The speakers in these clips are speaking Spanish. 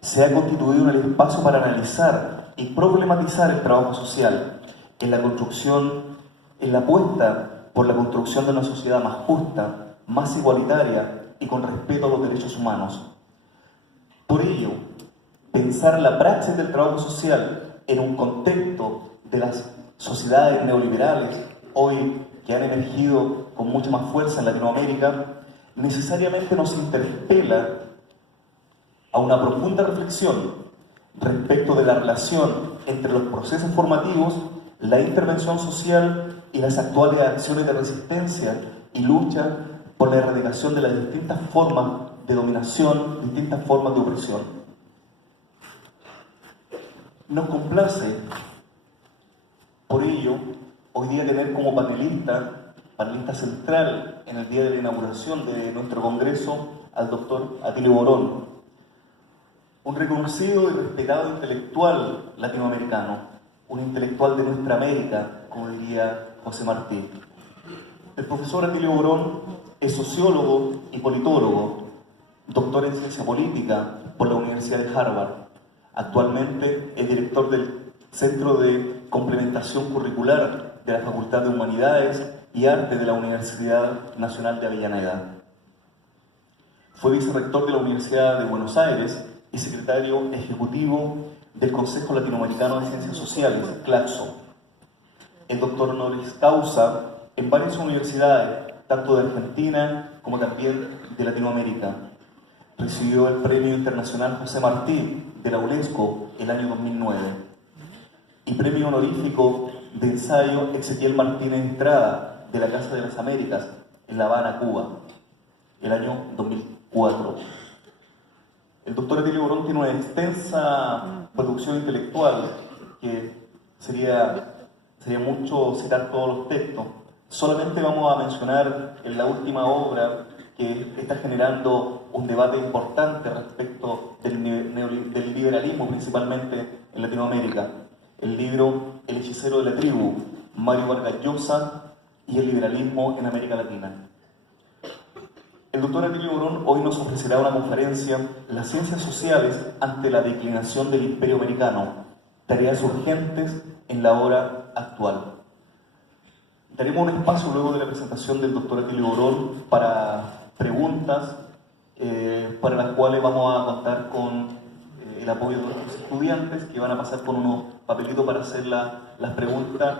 se ha constituido en el espacio para analizar y problematizar el trabajo social en la construcción, en la apuesta por la construcción de una sociedad más justa, más igualitaria y con respeto a los derechos humanos. Por ello, pensar la praxis del trabajo social en un contexto de las sociedades neoliberales, hoy que han emergido con mucha más fuerza en Latinoamérica, necesariamente nos interpela a una profunda reflexión respecto de la relación entre los procesos formativos, la intervención social y las actuales acciones de resistencia y lucha por la erradicación de las distintas formas de dominación, distintas formas de opresión. Nos complace, por ello, hoy día tener como panelista central en el día de la inauguración de nuestro congreso al doctor Atilio Borón, un reconocido y respetado intelectual latinoamericano, un intelectual de nuestra América, como diría José Martí. El profesor Atilio Borón es sociólogo y politólogo, doctor en ciencia política por la Universidad de Harvard. Actualmente es director del Centro de Complementación Curricular de la Facultad de Humanidades y Arte de la Universidad Nacional de Avellaneda. Fue vicerrector de la Universidad de Buenos Aires y secretario ejecutivo del Consejo Latinoamericano de Ciencias Sociales, CLACSO. Es doctor honoris causa en varias universidades, tanto de Argentina como también de Latinoamérica. Recibió el Premio Internacional José Martí de la UNESCO el año 2009 y Premio Honorífico de Ensayo Ezequiel Martínez Estrada de la Casa de las Américas en La Habana, Cuba, el año 2004. El doctor Atilio Borón tiene una extensa producción intelectual que sería mucho citar todos los textos. Solamente vamos a mencionar en la última obra que está generando un debate importante respecto del liberalismo, principalmente en Latinoamérica. El libro El hechicero de la tribu, Mario Vargas Llosa y el liberalismo en América Latina. El doctor Atilio Borón hoy nos ofrecerá una conferencia, Las ciencias sociales ante la declinación del imperio americano, tareas urgentes en la hora actual. Daremos un espacio luego de la presentación del doctor Atilio Borón para preguntas, para las cuales vamos a contar con el apoyo de los estudiantes que van a pasar con unos papelitos para hacer las preguntas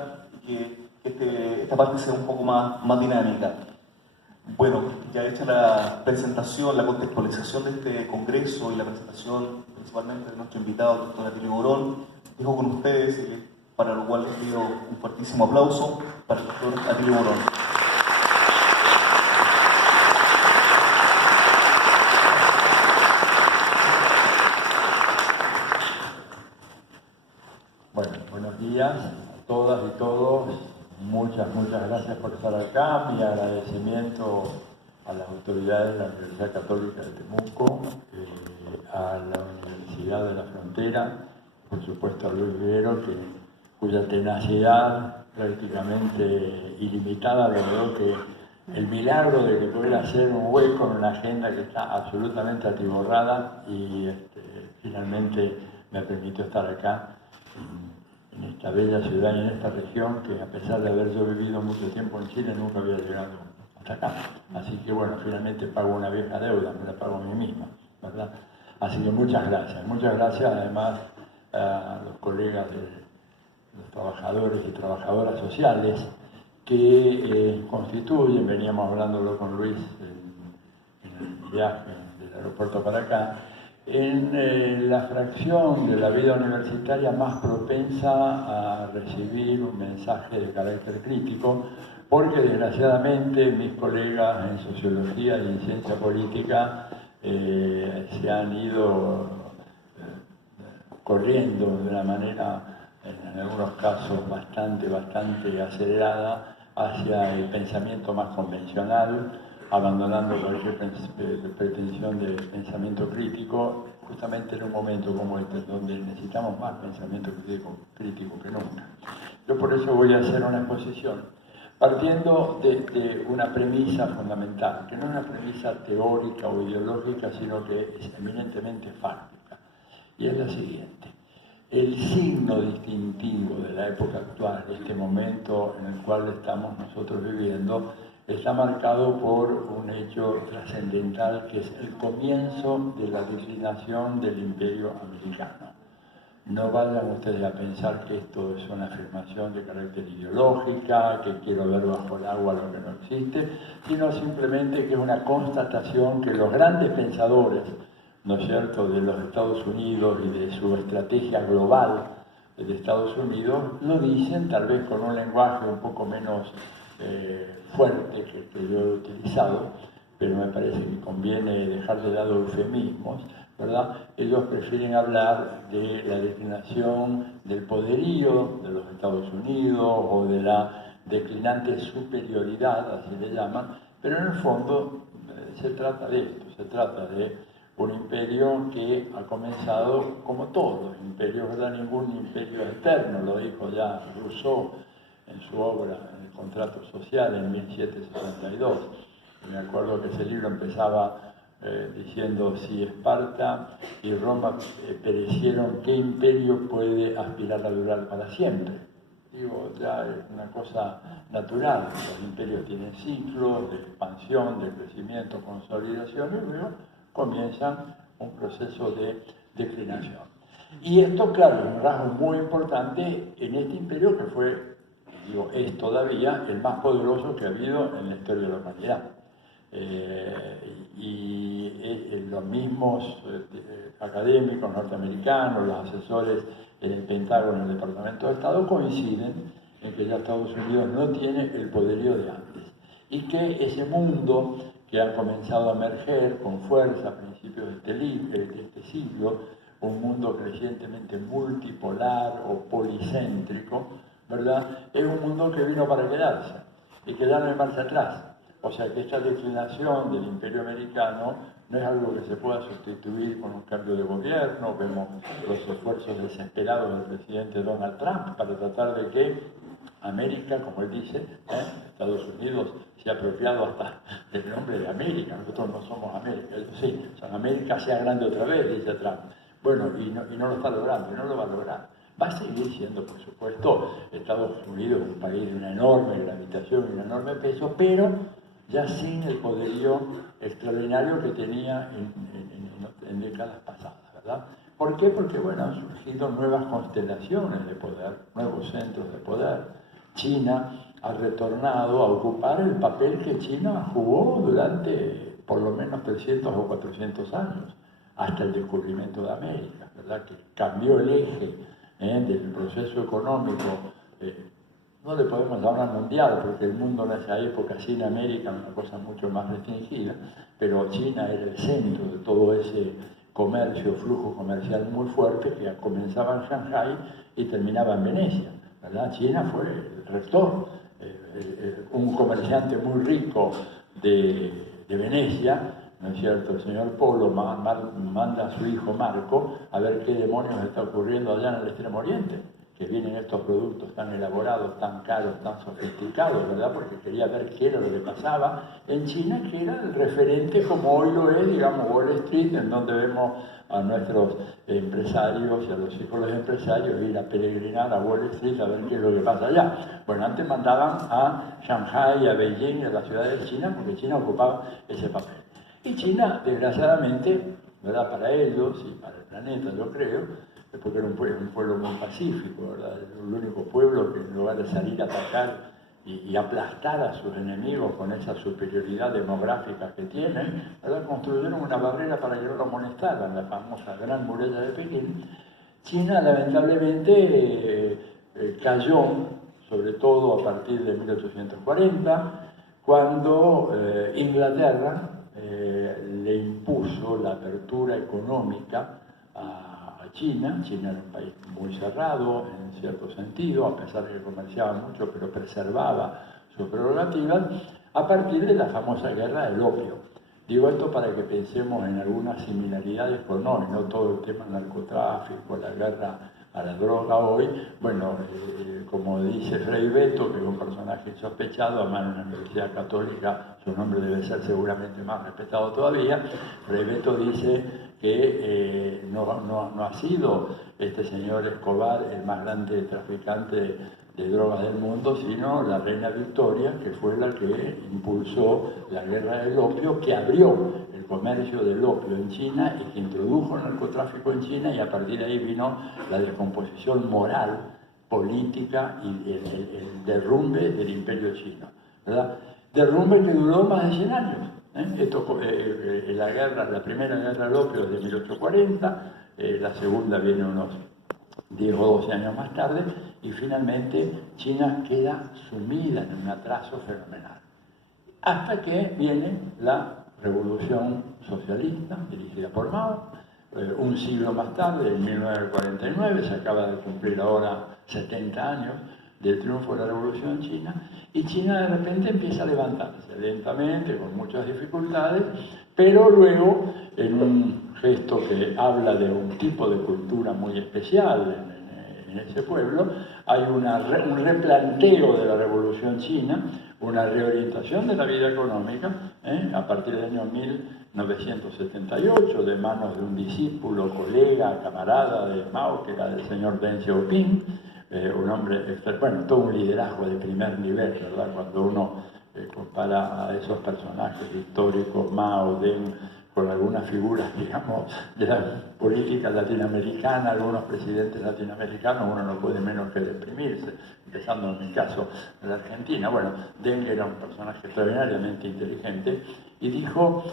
y que esta parte sea un poco más dinámica. Bueno, ya hecha la presentación, la contextualización de este congreso y la presentación principalmente de nuestro invitado, el doctor Atilio Borón, dejo con ustedes, para lo cual les pido un fuertísimo aplauso para el doctor Atilio Borón. Bueno, buenos días a todas y todos. Muchas gracias por estar acá. Mi agradecimiento a las autoridades de la Universidad Católica de Temuco, a la Universidad de la Frontera, por supuesto a Luis Vivero, cuya tenacidad prácticamente ilimitada logró que el milagro de que pudiera hacer un hueco en una agenda que está absolutamente atiborrada y finalmente me permitió estar acá en esta bella ciudad y en esta región que, a pesar de haber yo vivido mucho tiempo en Chile, nunca había llegado hasta acá. Así que bueno, finalmente pago una vieja deuda, me la pago a mí misma, ¿verdad? Así que muchas gracias además a los colegas de los trabajadores y trabajadoras sociales que constituyen, veníamos hablándolo con Luis en el viaje del aeropuerto para acá, en la fracción de la vida universitaria más propensa a recibir un mensaje de carácter crítico, porque desgraciadamente mis colegas en sociología y en ciencia política se han ido corriendo de una manera, en algunos casos bastante acelerada, hacia el pensamiento más convencional, abandonando cualquier pretensión de pensamiento crítico, justamente en un momento como este, donde necesitamos más pensamiento crítico que nunca. Yo por eso voy a hacer una exposición partiendo de una premisa fundamental, que no es una premisa teórica o ideológica, sino que es eminentemente fáctica. y es la siguiente. El signo distintivo de la época actual, de este momento en el cual estamos nosotros viviendo, está marcado por un hecho trascendental que es el comienzo de la declinación del imperio americano. No vayan ustedes a pensar que esto es una afirmación de carácter ideológica, que quiero ver bajo el agua lo que no existe, sino simplemente que es una constatación que los grandes pensadores, ¿no es cierto?, de los Estados Unidos y de su estrategia global de Estados Unidos, lo dicen tal vez con un lenguaje un poco menos fuerte que el que yo he utilizado, pero me parece que conviene dejar de lado eufemismos, ¿verdad? Ellos prefieren hablar de la declinación del poderío de los Estados Unidos o de la declinante superioridad, así le llaman, pero en el fondo se trata de esto, se trata de un imperio que ha comenzado como todos los imperios, ¿verdad? Ningún imperio es eterno, lo dijo ya Rousseau en su obra El contrato social en 1762. Me acuerdo que ese libro empezaba diciendo: si Esparta y Roma perecieron, ¿qué imperio puede aspirar a durar para siempre? Digo, ya es una cosa natural. Los imperios tienen ciclos de expansión, de crecimiento, consolidación, y luego comienzan un proceso de declinación. Y esto, claro, es un rasgo muy importante en este imperio que fue, digo, es todavía el más poderoso que ha habido en la historia de la humanidad. Los mismos académicos norteamericanos, los asesores en el Pentágono, en el Departamento de Estado, coinciden en que ya Estados Unidos no tiene el poderío de antes y que ese mundo que ha comenzado a emerger con fuerza a principios de este siglo, un mundo crecientemente multipolar o policéntrico, ¿verdad?, es un mundo que vino para quedarse y que ya no hay marcha atrás. O sea que esta declinación del imperio americano no es algo que se pueda sustituir con un cambio de gobierno. Vemos los esfuerzos desesperados del presidente Donald Trump para tratar de que América, como él dice, Estados Unidos se ha apropiado hasta del nombre de América. Nosotros no somos América, ellos sí, o sea, América sea grande otra vez, dice Trump. Bueno, y no lo está logrando, y no lo va a lograr. Va a seguir siendo, por supuesto, Estados Unidos un país de una enorme gravitación y un enorme peso, pero ya sin el poderío extraordinario que tenía en décadas pasadas, ¿verdad? ¿Por qué? Porque, bueno, han surgido nuevas constelaciones de poder, nuevos centros de poder. China ha retornado a ocupar el papel que China jugó durante por lo menos 300 o 400 años, hasta el descubrimiento de América, ¿verdad?, que cambió el eje del proceso económico. No le podemos llamar mundial, porque el mundo en esa época, sin América, era una cosa mucho más restringida, pero China era el centro de todo ese comercio, flujo comercial muy fuerte que comenzaba en Shanghái y terminaba en Venecia, ¿verdad? China fue el rector, un comerciante muy rico de Venecia, ¿no es cierto? El señor Polo manda a su hijo Marco a ver qué demonios está ocurriendo allá en el Extremo Oriente, que vienen estos productos tan elaborados, tan caros, tan sofisticados, ¿verdad? Porque quería ver qué era lo que pasaba en China, que era el referente, como hoy lo es, digamos, Wall Street, en donde vemos a nuestros empresarios y a los hijos de los empresarios ir a peregrinar a Wall Street a ver qué es lo que pasa allá. Bueno, antes mandaban a Shanghái, a Beijing, a las ciudades de China, porque China ocupaba ese papel. Y China, desgraciadamente, ¿verdad?, para ellos y para el planeta, yo creo, porque era un pueblo muy pacífico, ¿verdad?, el único pueblo que en lugar de salir a atacar y aplastar a sus enemigos con esa superioridad demográfica que tienen, ¿verdad?, construyeron una barrera para que no lo molestaran, la famosa Gran Muralla de Pekín. China, lamentablemente, cayó, sobre todo a partir de 1840, cuando Inglaterra le impuso la apertura económica a China. China era un país muy cerrado en cierto sentido, a pesar de que comerciaba mucho, pero preservaba sus prerrogativas, a partir de la famosa guerra del opio. Digo esto para que pensemos en algunas similaridades con hoy, no todo el tema del narcotráfico, la guerra a la droga hoy. Bueno, como dice Frei Beto, que es un personaje insospechado, además en una universidad católica, su nombre debe ser seguramente más respetado todavía. Frei Beto dice que que no ha sido este señor Escobar el más grande traficante de drogas del mundo, sino la reina Victoria, que fue la que impulsó la guerra del opio, que abrió el comercio del opio en China y que introdujo el narcotráfico en China, y a partir de ahí vino la descomposición moral, política y el derrumbe del imperio chino, ¿verdad? Derrumbe que duró más de 100 años. La primera guerra del opio es de 1840, la segunda viene unos 10 o 12 años más tarde, y finalmente China queda sumida en un atraso fenomenal. Hasta que viene la revolución socialista dirigida por Mao, un siglo más tarde, en 1949, se acaba de cumplir ahora 70 años del triunfo de la revolución china, y China de repente empieza a levantarse lentamente, con muchas dificultades, pero luego, en un gesto que habla de un tipo de cultura muy especial en ese pueblo, hay un replanteo de la revolución china, una reorientación de la vida económica, a partir del año 1978, de manos de un discípulo, colega, camarada de Mao, que era el señor Deng Xiaoping, un hombre, bueno, todo un liderazgo de primer nivel, ¿verdad? Cuando uno compara a esos personajes históricos, Mao, Deng, con algunas figuras, digamos, de la política latinoamericana, algunos presidentes latinoamericanos, uno no puede menos que deprimirse, empezando en mi caso de la Argentina. Bueno, Deng era un personaje extraordinariamente inteligente y dijo,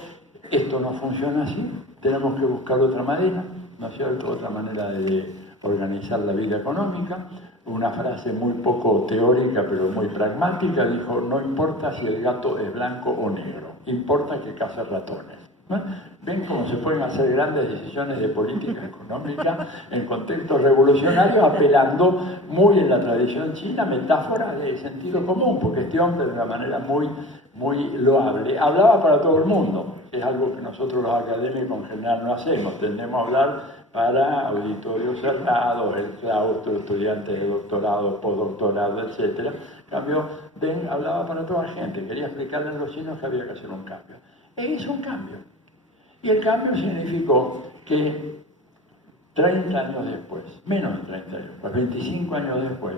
esto no funciona así, tenemos que buscar otra manera, ¿no es cierto?, otra manera de organizar la vida económica. Una frase muy poco teórica, pero muy pragmática, dijo, no importa si el gato es blanco o negro, importa que cace ratones. ¿No? ¿Ven cómo se pueden hacer grandes decisiones de política económica en contextos revolucionarios, apelando muy en la tradición china, metáforas de sentido común? Porque este hombre, de una manera muy loable, hablaba para todo el mundo, que es algo que nosotros los académicos en general no hacemos. Tendemos a hablar para auditorios cerrados, el claustro, estudiantes de doctorado, postdoctorado, etc. En cambio, Deng hablaba para toda la gente, quería explicarle a los chinos que había que hacer un cambio. E hizo un cambio. Y el cambio significó que 30 años después, menos de 30 años, pues 25 años después,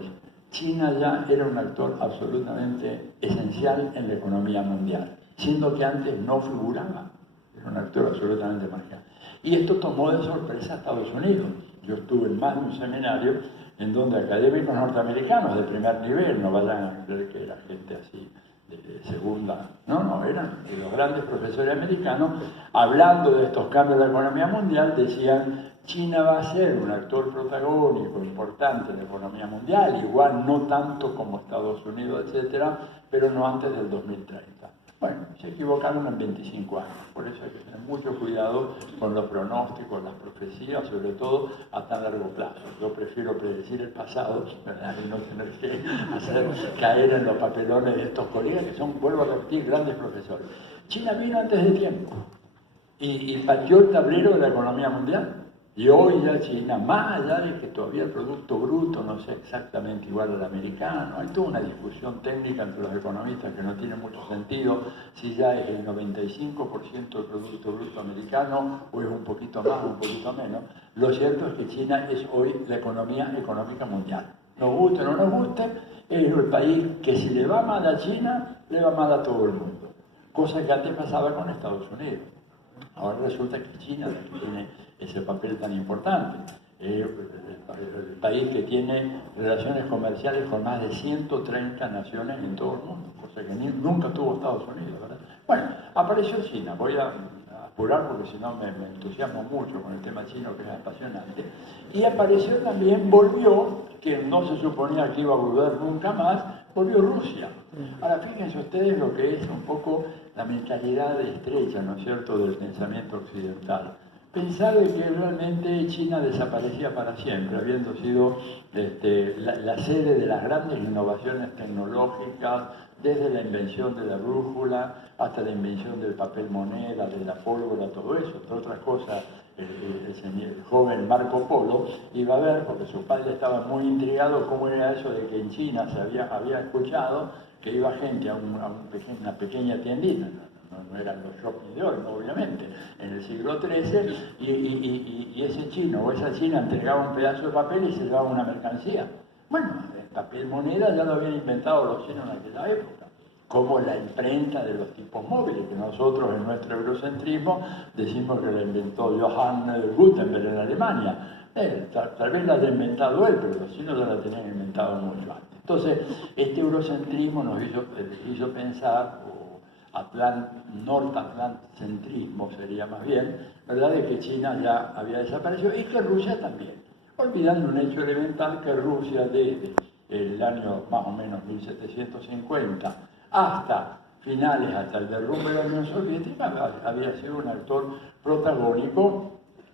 China ya era un actor absolutamente esencial en la economía mundial, siendo que antes no figuraba, era un actor absolutamente marginal. Y esto tomó de sorpresa a Estados Unidos. Yo estuve en más de un seminario en donde académicos norteamericanos de primer nivel, no vayan a creer que era gente así de segunda, no, eran los grandes profesores americanos, hablando de estos cambios de la economía mundial, decían, China va a ser un actor protagónico importante en la economía mundial, igual no tanto como Estados Unidos, etcétera, pero no antes del 2030. Bueno, se equivocaron en 25 años, por eso hay que tener mucho cuidado con los pronósticos, las profecías, sobre todo a tan largo plazo. Yo prefiero predecir el pasado, ¿verdad?, y no tener que hacer caer en los papelones de estos colegas que son, vuelvo a repetir, grandes profesores. China vino antes de tiempo y pateó el tablero de la economía mundial. Y hoy ya China, más allá de que todavía el Producto Bruto no sea exactamente igual al americano, hay toda una discusión técnica entre los economistas que no tiene mucho sentido si ya es el 95% del Producto Bruto americano o es un poquito más o un poquito menos. Lo cierto es que China es hoy la economía económica mundial. Nos guste o no nos guste, es el país que si le va mal a China, le va mal a todo el mundo. Cosa que antes pasaba con Estados Unidos. Ahora resulta que China, que tiene ese papel tan importante, el país que tiene relaciones comerciales con más de 130 naciones en todo el mundo, cosa que nunca tuvo Estados Unidos, ¿verdad? Bueno, apareció China, voy a apurar porque si no me entusiasmo mucho con el tema chino, que es apasionante, y apareció también, volvió, que no se suponía que iba a volver nunca más, volvió Rusia. Ahora fíjense ustedes lo que es un poco la mentalidad estrecha, ¿no es cierto?, del pensamiento occidental. Pensar de que realmente China desaparecía para siempre, habiendo sido la sede de las grandes innovaciones tecnológicas, desde la invención de la brújula hasta la invención del papel moneda, de la pólvora, todo eso. Entre otras cosas, el joven Marco Polo iba a ver, porque su padre estaba muy intrigado cómo era eso de que en China se había escuchado que iba gente a una pequeña tiendita, no eran los shopping de hoy, ¿no? Obviamente, en el siglo XIII, y ese chino o esa china entregaba un pedazo de papel y se daba una mercancía. Bueno, el papel moneda ya lo habían inventado los chinos en aquella época, como la imprenta de los tipos móviles, que nosotros en nuestro eurocentrismo decimos que la inventó Johann Gutenberg en Alemania. Tal vez la haya inventado él, pero los chinos ya la tenían inventado mucho antes. Entonces, este eurocentrismo nos hizo pensar, o norte-atlantcentrismo sería más bien, ¿verdad?, de que China ya había desaparecido y que Rusia también, olvidando un hecho elemental, que Rusia desde el año más o menos 1750 hasta finales, hasta el derrumbe de la Unión Soviética, había sido un actor protagónico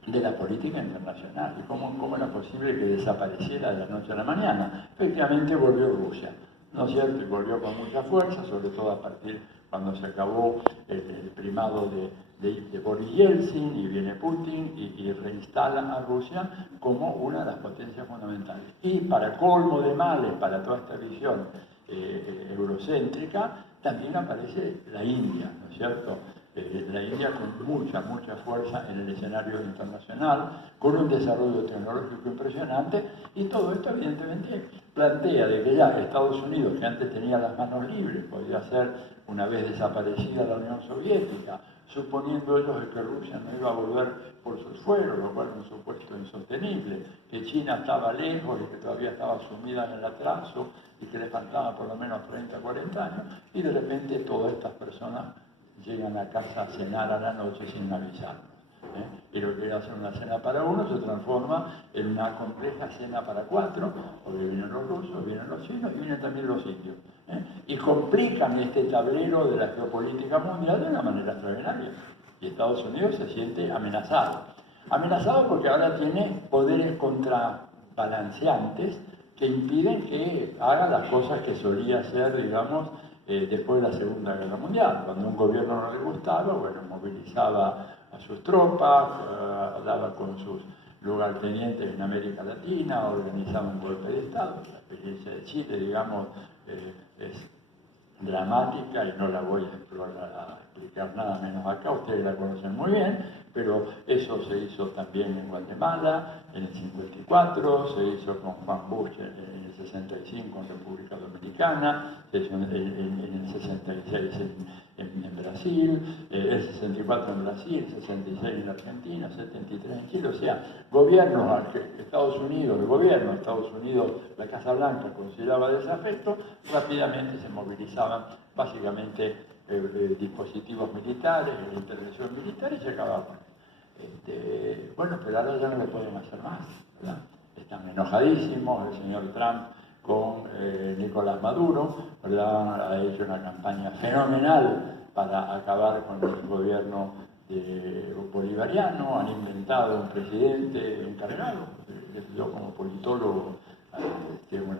de la política internacional. ¿Y cómo era posible que desapareciera de la noche a la mañana? Efectivamente volvió Rusia, ¿no es cierto? Y volvió con mucha fuerza, sobre todo a partir cuando se acabó el primado de Boris Yeltsin, y viene Putin y reinstala a Rusia como una de las potencias fundamentales. Y para colmo de males, para toda esta visión eurocéntrica, también aparece la India, ¿no es cierto? La India con mucha fuerza en el escenario internacional, con un desarrollo tecnológico impresionante, y todo esto evidentemente plantea de que ya Estados Unidos, que antes tenía las manos libres, podía ser, una vez desaparecida la Unión Soviética, suponiendo ellos que Rusia no iba a volver por sus fueros, lo cual es un supuesto insostenible, que China estaba lejos y que todavía estaba sumida en el atraso y que le faltaba por lo menos 30 o 40 años, y de repente todas estas personas llegan a casa a cenar a la noche sin avisarnos. Y lo que era hacer una cena para uno se transforma en una compleja cena para cuatro, porque vienen los rusos, vienen los chinos y vienen también los indios. Y complican este tablero de la geopolítica mundial de una manera extraordinaria. Y Estados Unidos se siente amenazado. Amenazado porque ahora tiene poderes contrabalanceantes que impiden que haga las cosas que solía hacer, digamos, después de la Segunda Guerra Mundial. Cuando un gobierno no le gustaba, bueno, movilizaba a sus tropas, daba con sus lugartenientes en América Latina, organizaba un golpe de Estado. La experiencia de Chile, digamos, es dramática y no la voy a explicar nada menos acá, ustedes la conocen muy bien, pero eso se hizo también en Guatemala en el 54, se hizo con Juan Bush en el 65 en República Dominicana, se hizo en el 66 en Brasil, el 64 en Brasil, el 66 en Argentina, el 73 en Chile. O sea, gobiernos, Estados Unidos, el gobierno de Estados Unidos, la Casa Blanca consideraba desafecto, rápidamente se movilizaban básicamente dispositivos militares, la intervención militar, y se acababa. Bueno, pero ahora ya no le pueden hacer más, ¿verdad? Están enojadísimos el señor Trump con Nicolás Maduro, ¿verdad? Ha hecho una campaña fenomenal para acabar con el gobierno bolivariano, han inventado un presidente encargado. Yo como politólogo tengo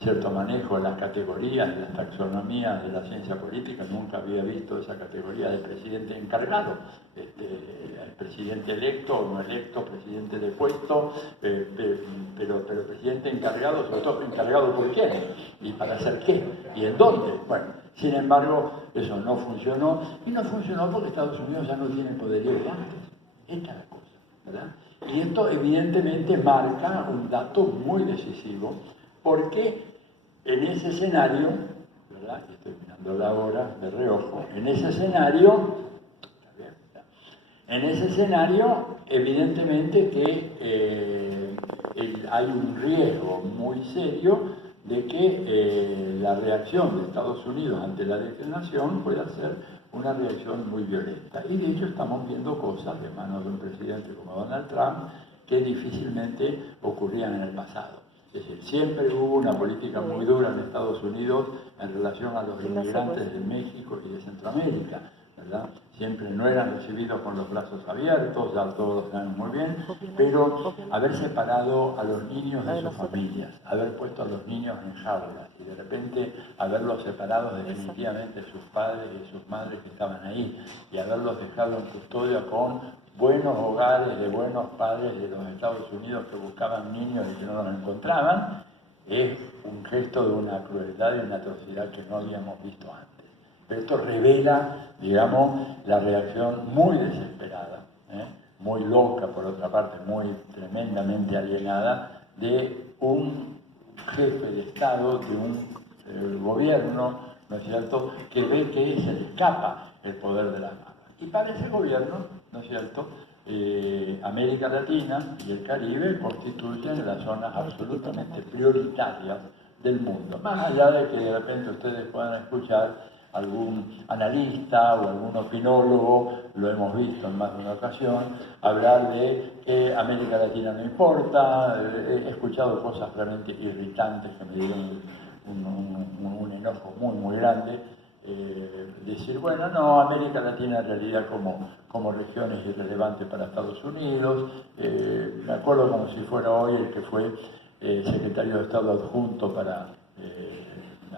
cierto manejo de las categorías, de las taxonomías de la ciencia política, nunca había visto esa categoría de presidente encargado, el presidente electo o no electo, presidente de puesto, pero presidente encargado, sobre todo encargado por quién y para hacer qué y en dónde. Bueno, sin embargo, eso no funcionó, y no funcionó porque Estados Unidos ya no tiene poderío de antes. Esta es la cosa, ¿verdad? Y esto evidentemente marca un dato muy decisivo, porque en ese escenario, ¿verdad? Y estoy mirando ahora de reojo, en ese escenario evidentemente que hay un riesgo muy serio de que la reacción de Estados Unidos ante la declinación pueda ser una reacción muy violenta. Y de hecho estamos viendo cosas de manos de un presidente como Donald Trump que difícilmente ocurrían en el pasado. Es decir, siempre hubo una política muy dura en Estados Unidos en relación a los inmigrantes de México y de Centroamérica, ¿verdad? Siempre no eran recibidos con los brazos abiertos, ya todos lo saben muy bien, pero haber separado a los niños de sus familias, haber puesto a los niños en jaulas y de repente haberlos separado definitivamente de sus padres y sus madres que estaban ahí, y haberlos dejado en custodia con buenos hogares de buenos padres de los Estados Unidos que buscaban niños y que no los encontraban, es un gesto de una crueldad y una atrocidad que no habíamos visto antes. Pero esto revela, digamos, la reacción muy desesperada, muy loca, por otra parte, muy tremendamente alienada, de un jefe de Estado, de un gobierno, ¿no es cierto?, que ve que se le escapa el poder de las manos. Y para ese gobierno, ¿no es cierto?, América Latina y el Caribe constituyen las zonas absolutamente prioritarias del mundo. Más allá de que de repente ustedes puedan escuchar algún analista o algún opinólogo, lo hemos visto en más de una ocasión, hablar de que América Latina no importa. He escuchado cosas realmente irritantes que me dieron un enojo muy grande. Decir, bueno, no, América Latina en realidad como región es irrelevante para Estados Unidos. Me acuerdo como si fuera hoy el que fue secretario de Estado adjunto para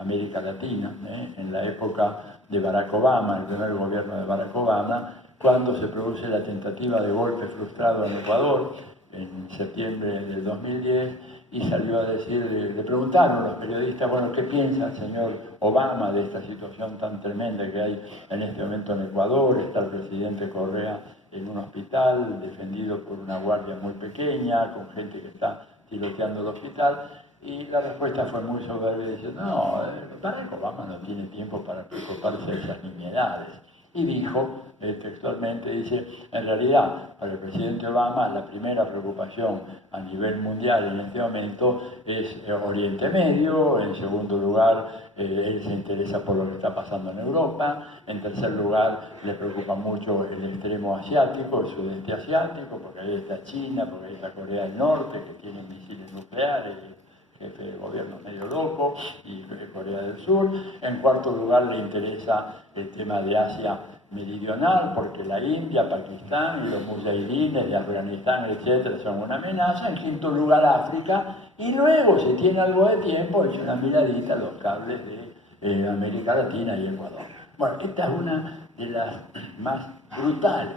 América Latina, en la época de Barack Obama, el primer gobierno de Barack Obama, cuando se produce la tentativa de golpe frustrado en Ecuador, en septiembre del 2010, y salió a decir, le preguntaron los periodistas, bueno, ¿qué piensa el señor Obama de esta situación tan tremenda que hay en este momento en Ecuador? Está el presidente Correa en un hospital, defendido por una guardia muy pequeña, con gente que está tiroteando el hospital. Y la respuesta fue muy soberbia, diciendo, no, Barack Obama no tiene tiempo para preocuparse de esas nimiedades. Y dijo, textualmente, dice, en realidad, para el presidente Obama, la primera preocupación a nivel mundial en este momento es Oriente Medio. En segundo lugar, él se interesa por lo que está pasando en Europa. En tercer lugar, le preocupa mucho el extremo asiático, el sudeste asiático, porque ahí está China, porque ahí está Corea del Norte, que tiene misiles nucleares, jefe de gobierno medio loco, y Corea del Sur. En cuarto lugar, le interesa el tema de Asia Meridional, porque la India, Pakistán y los mujahidines de Afganistán, etcétera, son una amenaza. En quinto lugar, África. Y luego, si tiene algo de tiempo, echa una miradita a los cables de América Latina y Ecuador. Bueno, esta es una de las más brutales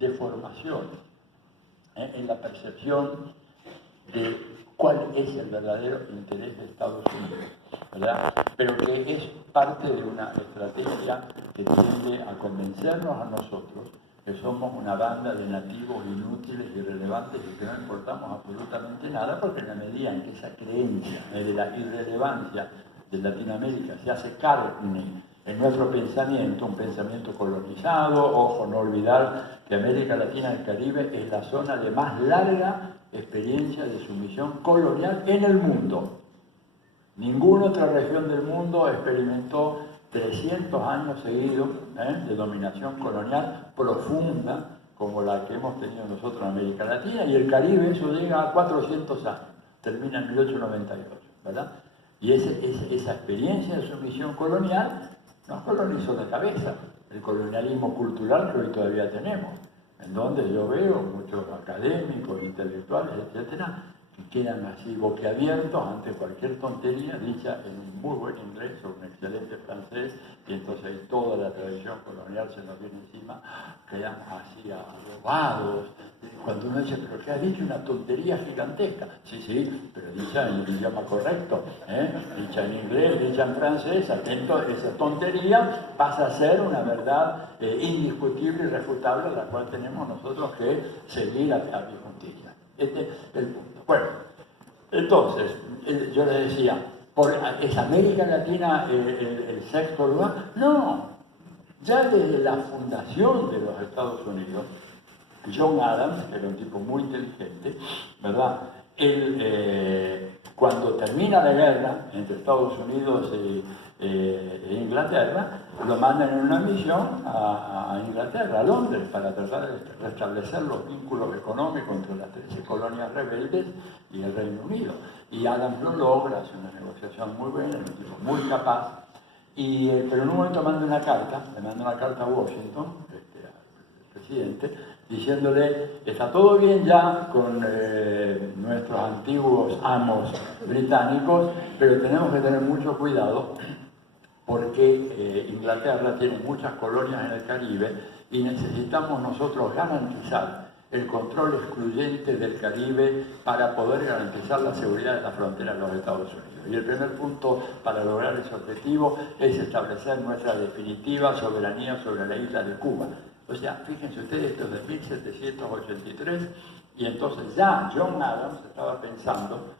deformaciones en la percepción de cuál es el verdadero interés de Estados Unidos, ¿verdad? Pero que es parte de una estrategia que tiende a convencernos a nosotros que somos una banda de nativos inútiles, irrelevantes y que no importamos absolutamente nada, porque en la medida en que esa creencia de la irrelevancia de Latinoamérica se hace carne en nuestro pensamiento, un pensamiento colonizado. Ojo, no olvidar que América Latina y el Caribe es la zona de más larga experiencia de sumisión colonial en el mundo. Ninguna otra región del mundo experimentó 300 años seguidos de dominación colonial profunda como la que hemos tenido nosotros en América Latina, y el Caribe eso llega a 400 años, termina en 1898, ¿verdad? Y esa experiencia de sumisión colonial nos colonizó de cabeza, el colonialismo cultural que hoy todavía tenemos, en donde yo veo muchos académicos, intelectuales, etcétera, que quedan así boquiabiertos ante cualquier tontería dicha en un muy buen inglés o un excelente francés, y entonces ahí toda la tradición colonial se nos viene encima, quedamos así arrobados. Cuando uno dice, pero ¿qué ha dicho? Una tontería gigantesca. Sí, pero dicha en el idioma correcto, dicha en inglés, dicha en francés, atento, esa tontería pasa a ser una verdad indiscutible y irrefutable, la cual tenemos nosotros que seguir a mi justicia. Este es el punto. Bueno, entonces, yo les decía, ¿es América Latina el sexto lugar? No, ya desde la fundación de los Estados Unidos, John Adams, que era un tipo muy inteligente, ¿verdad? Él, cuando termina la guerra entre Estados Unidos e Inglaterra, lo mandan en una misión a Inglaterra, a Londres, para tratar de restablecer los vínculos económicos entre las 13 colonias rebeldes y el Reino Unido. Y Adams lo logra, hace una negociación muy buena, un tipo muy capaz, pero en un momento le manda una carta a Washington, al presidente, diciéndole, está todo bien ya con nuestros antiguos amos británicos, pero tenemos que tener mucho cuidado porque Inglaterra tiene muchas colonias en el Caribe y necesitamos nosotros garantizar el control excluyente del Caribe para poder garantizar la seguridad de la frontera de los Estados Unidos. Y el primer punto para lograr ese objetivo es establecer nuestra definitiva soberanía sobre la isla de Cuba. O sea, fíjense ustedes, esto es de 1783, y entonces ya John Adams estaba pensando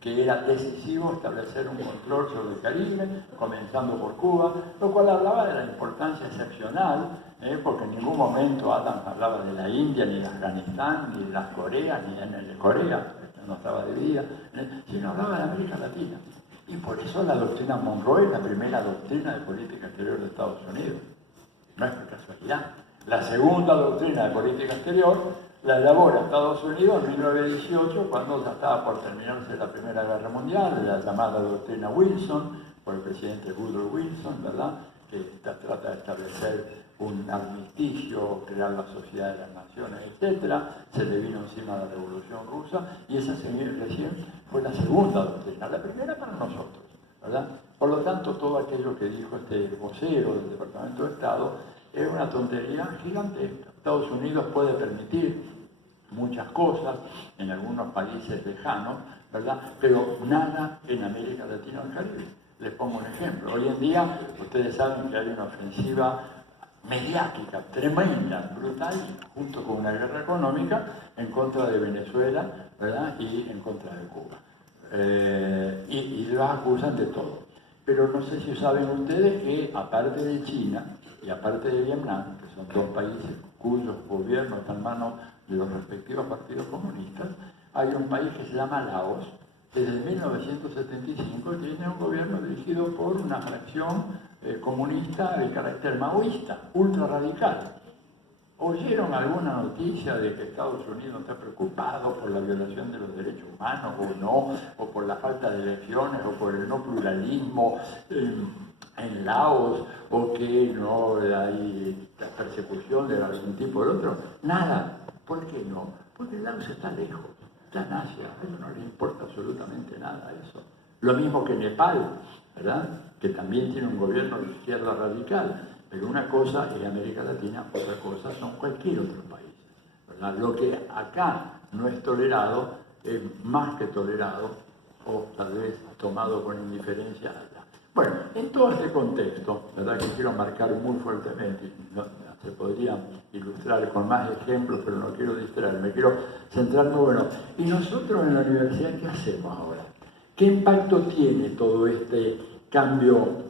que era decisivo establecer un control sobre el Caribe, comenzando por Cuba, lo cual hablaba de la importancia excepcional, porque en ningún momento Adams hablaba de la India, ni de Afganistán, ni de las Coreas, ni de Corea, no estaba dividida, sino hablaba de América Latina. Y por eso la doctrina Monroe es la primera doctrina de política exterior de Estados Unidos. No es por casualidad. La segunda doctrina de política exterior la elabora Estados Unidos en 1918, cuando ya estaba por terminarse la Primera Guerra Mundial, la llamada doctrina Wilson, por el presidente Woodrow Wilson, ¿verdad?, que trata de establecer un armisticio, crear la sociedad de las naciones, etc. Se le vino encima la Revolución Rusa, y esa recién fue la segunda doctrina, la primera para nosotros, ¿verdad? Por lo tanto, todo aquello que dijo este vocero del Departamento de Estado es una tontería gigantesca. Estados Unidos puede permitir muchas cosas en algunos países lejanos, ¿verdad?, pero nada en América Latina o el Caribe. Les pongo un ejemplo. Hoy en día, ustedes saben que hay una ofensiva mediática tremenda, brutal, junto con una guerra económica en contra de Venezuela, ¿verdad?, y en contra de Cuba. Y los acusan de todo. Pero no sé si saben ustedes que, aparte de China y aparte de Vietnam, que son dos países cuyos gobiernos están en manos de los respectivos partidos comunistas, hay un país que se llama Laos, que desde 1975 tiene un gobierno dirigido por una fracción comunista de carácter maoísta, ultra radical. ¿Oyeron alguna noticia de que Estados Unidos está preocupado por la violación de los derechos humanos o no, o por la falta de elecciones, o por el no pluralismo en Laos, o que no hay persecución de algún tipo o de otro? Nada. ¿Por qué no? Porque Laos está lejos, está en Asia, a ellos no les importa absolutamente nada eso. Lo mismo que Nepal, ¿verdad?, que también tiene un gobierno de izquierda radical. Pero una cosa es América Latina, otra cosa son cualquier otro país, ¿verdad? Lo que acá no es tolerado es más que tolerado, o tal vez tomado con indiferencia allá. Bueno, en todo este contexto, ¿verdad?, que quiero marcar muy fuertemente, ¿no?, se podría ilustrar con más ejemplos, pero no quiero distraerme, quiero centrarme, bueno, ¿y nosotros en la universidad qué hacemos ahora? ¿Qué impacto tiene todo este cambio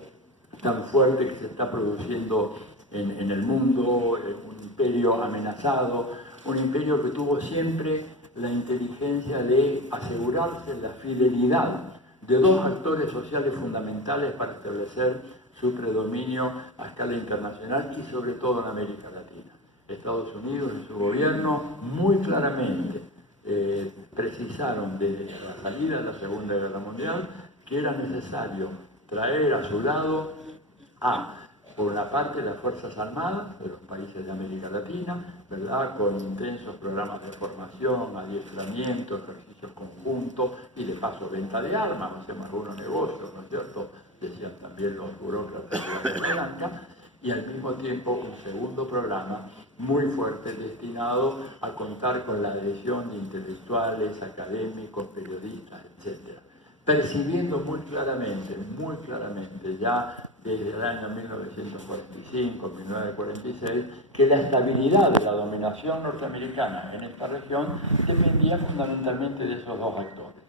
tan fuerte que se está produciendo en el mundo, un imperio amenazado, un imperio que tuvo siempre la inteligencia de asegurarse la fidelidad de dos actores sociales fundamentales para establecer su predominio a escala internacional y sobre todo en América Latina? Estados Unidos y su gobierno muy claramente precisaron desde la salida de la Segunda Guerra Mundial que era necesario traer a su lado por una parte, las Fuerzas Armadas de los países de América Latina, ¿verdad?, con intensos programas de formación, adiestramiento, ejercicios conjuntos y de paso venta de armas, hacemos algunos negocios, ¿no es cierto?, decían también los burócratas de la Casa Blanca, y al mismo tiempo un segundo programa muy fuerte destinado a contar con la adhesión de intelectuales, académicos, periodistas, etc. Percibiendo muy claramente, ya desde el año 1945, 1946, que la estabilidad de la dominación norteamericana en esta región dependía fundamentalmente de esos dos actores.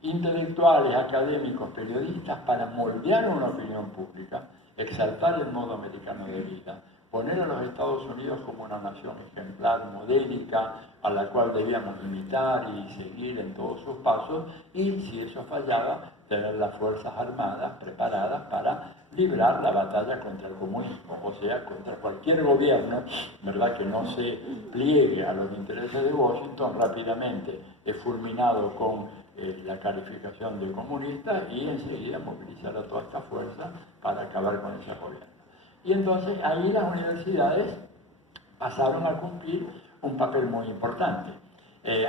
Intelectuales, académicos, periodistas, para moldear una opinión pública, exaltar el modo americano de vida, poner a los Estados Unidos como una nación ejemplar, modélica, a la cual debíamos imitar y seguir en todos sus pasos, y si eso fallaba, tener las Fuerzas Armadas preparadas para librar la batalla contra el comunismo, o sea, contra cualquier gobierno, ¿verdad?, que no se pliegue a los intereses de Washington, rápidamente es fulminado con la calificación de comunista y enseguida movilizar a toda esta fuerza para acabar con ese gobierno. Y entonces ahí las universidades pasaron a cumplir un papel muy importante.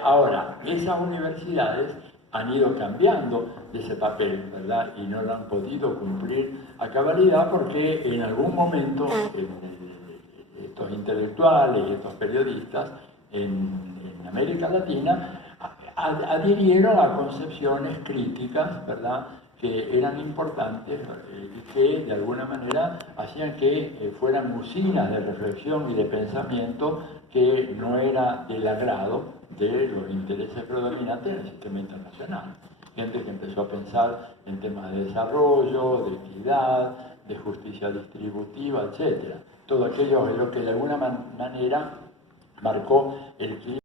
Ahora, esas universidades han ido cambiando de ese papel, ¿verdad?, y no lo han podido cumplir a cabalidad porque en algún momento estos intelectuales y estos periodistas en América Latina, adhirieron a concepciones críticas, ¿verdad?, que eran importantes y que de alguna manera hacían que fueran usinas de reflexión y de pensamiento que no era del agrado de los intereses predominantes en el sistema internacional. Gente que empezó a pensar en temas de desarrollo, de equidad, de justicia distributiva, etc. Todo aquello es lo que de alguna manera marcó el clima